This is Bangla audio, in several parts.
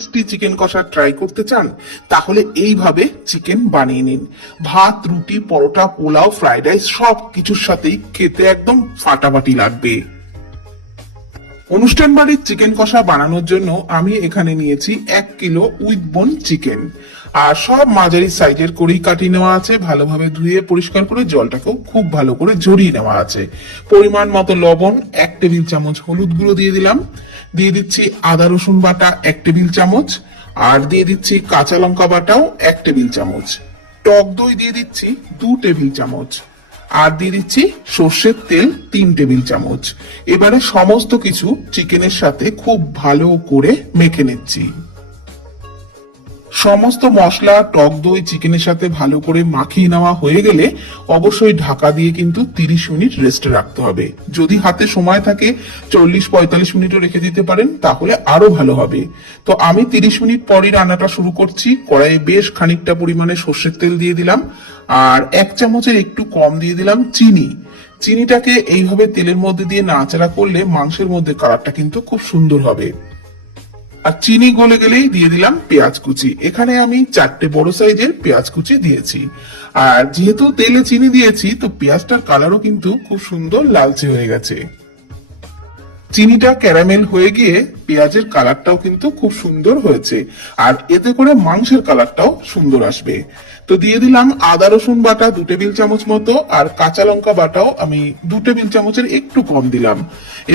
চিকেন কষা ট্রাই করতে চান তাহলে এইভাবে চিকেন বানিয়ে নিন। ভাত, রুটি, পরোটা, পোলাও, ফ্রাইড রাইস সব কিছুর সাথেই খেতে একদম ফাটাফাটি লাগবে। অনুষ্ঠান বাড়ির চিকেন কষা বানানোর জন্য আমি এখানে নিয়েছি 1 কিলো উইথ বোন চিকেন, আর সব মাঝারি সাইজের করেই কাটিয়ে নেওয়া আছে। ভালোভাবে ধুয়ে পরিষ্কার করে জলটাকেও খুব ভালো করে ঝরিয়ে নেওয়া আছে। পরিমাণ মতো লবণ, 1 টেবিল চামচ হলুদ গুঁড়ো দিয়ে দিলাম। দিয়ে দিচ্ছি আদা রসুন বাটা 1 টেবিল চামচ, আর দিয়ে দিচ্ছি কাঁচা লঙ্কা বাটাও 1 টেবিল চামচ। টক দই দিয়ে দিচ্ছি 2 টেবিল চামচ, আর দিয়ে দিচ্ছি সর্ষের তেল 3 টেবিল চামচ। এবারে সমস্ত কিছু চিকেনের সাথে খুব ভালো করে মেখে নিচ্ছি। সমস্ত মশলা, টক দই চিকেনের সাথে ভালো করে মাখিয়ে নেওয়া হয়ে গেলে অবশ্যই ঢাকা দিয়ে কিন্তু 30 মিনিট রেস্টে রাখতে হবে। যদি হাতে সময় থাকে 40-45 মিনিটও রেখে দিতে পারেন, তাহলে আরো ভালো হবে। তো আমি 30 মিনিট পরই রান্নাটা শুরু করছি। কড়াইয়ে বেশ খানিকটা পরিমাণে সর্ষের তেল দিয়ে দিলাম, আর 1 চামচের একটু কম দিয়ে দিলাম চিনি। চিনিটাকে এইভাবে তেলের মধ্যে দিয়ে নাড়াচাড়া করলে মাংসের মধ্যে কালারটা কিন্তু খুব সুন্দর হবে। আর চিনি গলে গেলেই দিয়ে দিলাম পেঁয়াজ কুচি। এখানে আমি 4টে বড় সাইজের পেঁয়াজ কুচি দিয়েছি। আর যেহেতু তেলে চিনি দিয়েছি, তো পেঁয়াজটার কালারও কিন্তু খুব সুন্দর লালচে হয়ে গেছে। চিনিটা ক্যারামেল হয়ে গিয়ে পেঁয়াজের কালারটাও কিন্তু খুব সুন্দর হয়েছে, আর এতে করে মাংসের কালারটাও সুন্দর আসবে। তো দিয়ে দিলাম আদা রসুন বাটা 2 টেবিল চামচ মতো, আর কাঁচা লঙ্কা বাটাও আমি 2 টেবিল চামচের একটু কম দিলাম।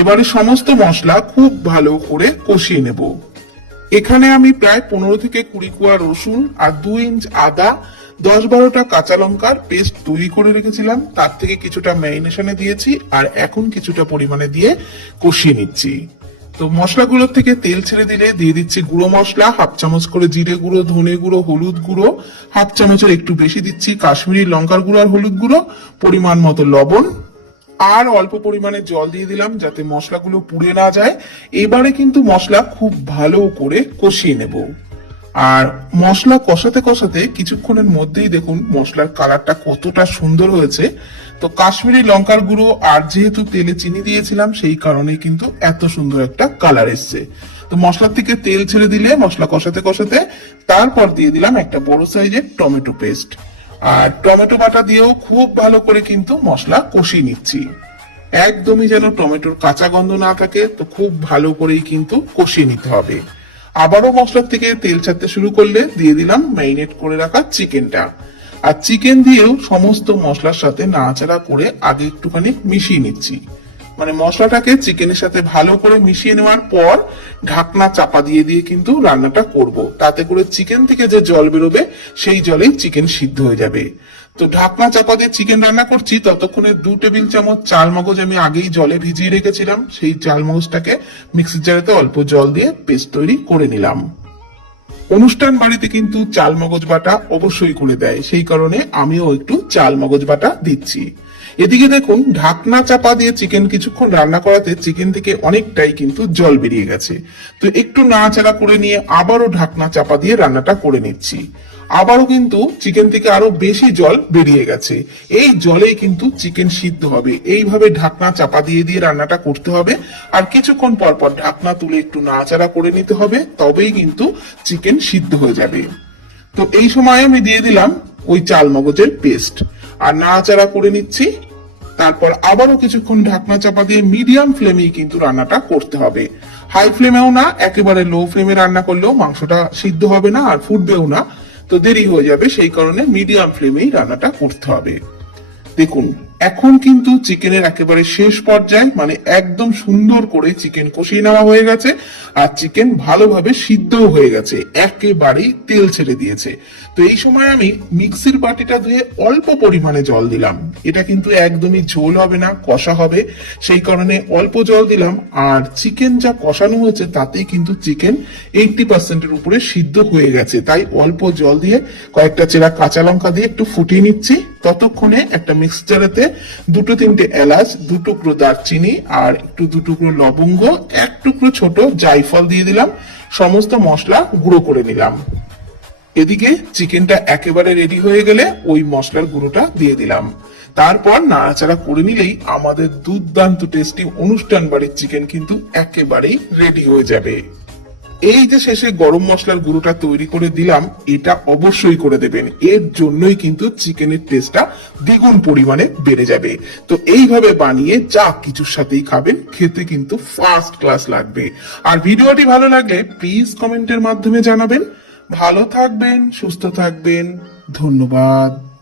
এবারে সমস্ত মশলা খুব ভালো করে কষিয়ে নেব। এখানে আমি প্রায় 15 থেকে 20 কোয়া রসুন আর 2 ইঞ্চ আদা, 10-12টা কাঁচা লঙ্কার পেস্ট তৈরি করে রেখেছিলাম। তার থেকে কিছুটা ম্যারিনেশনে দিয়েছি, আর এখন কিছুটা পরিমাণে দিয়ে কষিয়ে নিচ্ছি। তো মশলাগুলোর থেকে তেল ছেড়ে দিলে দিয়ে দিচ্ছি গুঁড়ো মশলা, 1/2 চামচ করে জিরে গুঁড়ো, ধনে গুঁড়ো, হলুদ গুঁড়ো, 1/2 চামচের একটু বেশি দিচ্ছি কাশ্মীরি লঙ্কার গুঁড়ো আর হলুদ গুঁড়ো, পরিমাণ মতো লবণ, আর অল্প পরিমাণে জল দিয়ে দিলাম যাতে মশলাগুলো পুড়ে না যায়। এবারে কিন্তু মশলা খুব ভালো করে কষিয়ে নেব। আর মশলা কষাতে কষাতে কিছুক্ষণের মধ্যেই দেখুন মশলার কালারটা কতটা সুন্দর হয়েছে। তো কাশ্মীরি লঙ্কার গুঁড়ো আর যেহেতু তেলে চিনি দিয়েছিলাম, সেই কারণেই কিন্তু এত সুন্দর একটা কালার এসছে। তো মশলার থেকে তেল ছেড়ে দিলে মশলা কষাতে কষাতে তারপর দিয়ে দিলাম একটা বড় সাইজের টমেটো পেস্ট, আর টমেটো বাটা দিয়েও খুব ভালো করে কিন্তু মশলা কষিয়ে নিচ্ছি। একদমই যেন টমেটোর কাঁচা গন্ধ না থাকে, তো খুব ভালো করেই কিন্তু কষিয়ে নিতে হবে। আবারও মশলার থেকে তেল ছাড়তে শুরু করলে দিয়ে দিলাম ম্যারিনেট করে রাখা চিকেনটা, আর চিকেন দিয়েও সমস্ত মশলার সাথে নাড়াচাড়া করে আগে একটুখানি মিশিয়ে নিচ্ছি। মানে মশলাটাকে চিকেনের সাথে ভালো করে মিশিয়ে নেওয়ার পর ঢাকনা চাপা দিয়ে দিয়ে কিন্তু রান্নাটা করব। তাতে করে চিকেন থেকে যে জল বেরোবে সেই জলেই চিকেন সিদ্ধ হয়ে যাবে। তো ঢাকনা চাপা দিয়ে চিকেন রান্না করছি, ততক্ষণে 2 টেবিল চামচ চাল মগজ আমি আগেই জলে ভিজিয়ে রেখেছিলাম। সেই চাল মগজটাকে মিক্সির জারেতে অল্প জল দিয়ে পেস্ট তৈরি করে নিলাম। অনুষ্ঠান বাড়িতে কিন্তু চাল মগজ বাটা অবশ্যই করে দেয়, সেই কারণে আমিও একটু চাল মগজ বাটা দিচ্ছি। এদিকে দেখুন ঢাকনা চাপা দিয়ে চিকেন কিছুক্ষণ রান্না করাতে চিকেন থেকে অনেকটাই কিন্তু জল বেরিয়ে গেছে। তো একটু নাড়াচাড়া করে নিয়ে আবারও ঢাকনা চাপা দিয়ে রান্নাটা করে নিচ্ছি। আবারও কিন্তু চিকেন থেকে আরো বেশি জল বেরিয়ে গেছে। এই জলেই কিন্তু চিকেন সিদ্ধ হবে। এইভাবে ঢাকনা চাপা দিয়ে দিয়ে রান্নাটা করতে হবে, আর কিছুক্ষণ পর পর ঢাকনা তুলে একটু নাড়াচাড়া করে নিতে হবে, তবেই কিন্তু চিকেন সিদ্ধ হয়ে যাবে। তো এই সময় আমি দিয়ে দিলাম ওই চাল মগজের পেস্ট, আর নাড়াচাড়া করে নিচ্ছি। তারপর আবারও কিছুক্ষণ ঢাকনা চাপা দিয়ে মিডিয়াম ফ্লেমেই কিন্তু রান্নাটা করতে হবে। হাই ফ্লেমেও না, একেবারে লো ফ্লেমে রান্না করলেও মাংসটা সিদ্ধ হবে না আর ফুটবেও না, তো দেরি হয়ে যাবে। সেই কারণে মিডিয়াম ফ্লেমেই রান্নাটা করতে হবে। দেখুন এখন কিন্তু চিকেনের একেবারে শেষ পর্যায়ে, মানে একদম সুন্দর করে চিকেন কষিয়ে নেওয়া হয়ে গেছে, আর চিকেন ভালোভাবে সিদ্ধও হয়ে গেছে, একেবারেই তেল ছেড়ে দিয়েছে। তো এই সময় আমি মিক্সির বাটিটা ধুয়ে অল্প পরিমাণে জল দিলাম। এটা কিন্তু একদমই ঝোল হবে না, কষা হবে, সেই কারণে অল্প জল দিলাম। আর চিকেন যা কষানো হয়েছে তাতেই কিন্তু চিকেন 80%-এর উপরে সিদ্ধ হয়ে গেছে, তাই অল্প জল দিয়ে কয়েকটা চেরা কাঁচা লঙ্কা দিয়ে একটু ফুটিয়ে নিচ্ছি। ততক্ষণে একটা মিক্সচারেতে 2-3টে এলাচ, 2 টুকরো দারচিনি, আর একটু 2 টুকরো লবঙ্গ, 1 টুকরো ছোট জায়ফল দিয়ে দিলাম। সমস্ত মশলা গুঁড়ো করে নিলাম। এদিকে চিকেনটা একেবারে রেডি হয়ে গেলে ওই মশলার গুঁড়োটা দিয়ে দিলাম। তারপর নাড়াচাড়া করে নিলেই আমাদের দুর্দান্ত টেস্টি অনুষ্ঠান বাড়ির চিকেন কিন্তু একেবারেই রেডি হয়ে যাবে। এই যে শেষে গরম মশলার গুঁড়োটা তৈরি করে দিলাম, এটা অবশ্যই করে দেবেন। এর জন্যই কিন্তু চিকেনের টেস্টটা দ্বিগুণ পরিমাণে বেড়ে যাবে। তো এইভাবে বানিয়ে যা কিছুর সাথেই খাবেন, খেতে কিন্তু ফার্স্ট ক্লাস লাগবে। আর ভিডিওটি ভালো লাগলে প্লিজ কমেন্টের মাধ্যমে জানাবেন। ভালো থাকবেন, সুস্থ থাকবেন, ধন্যবাদ।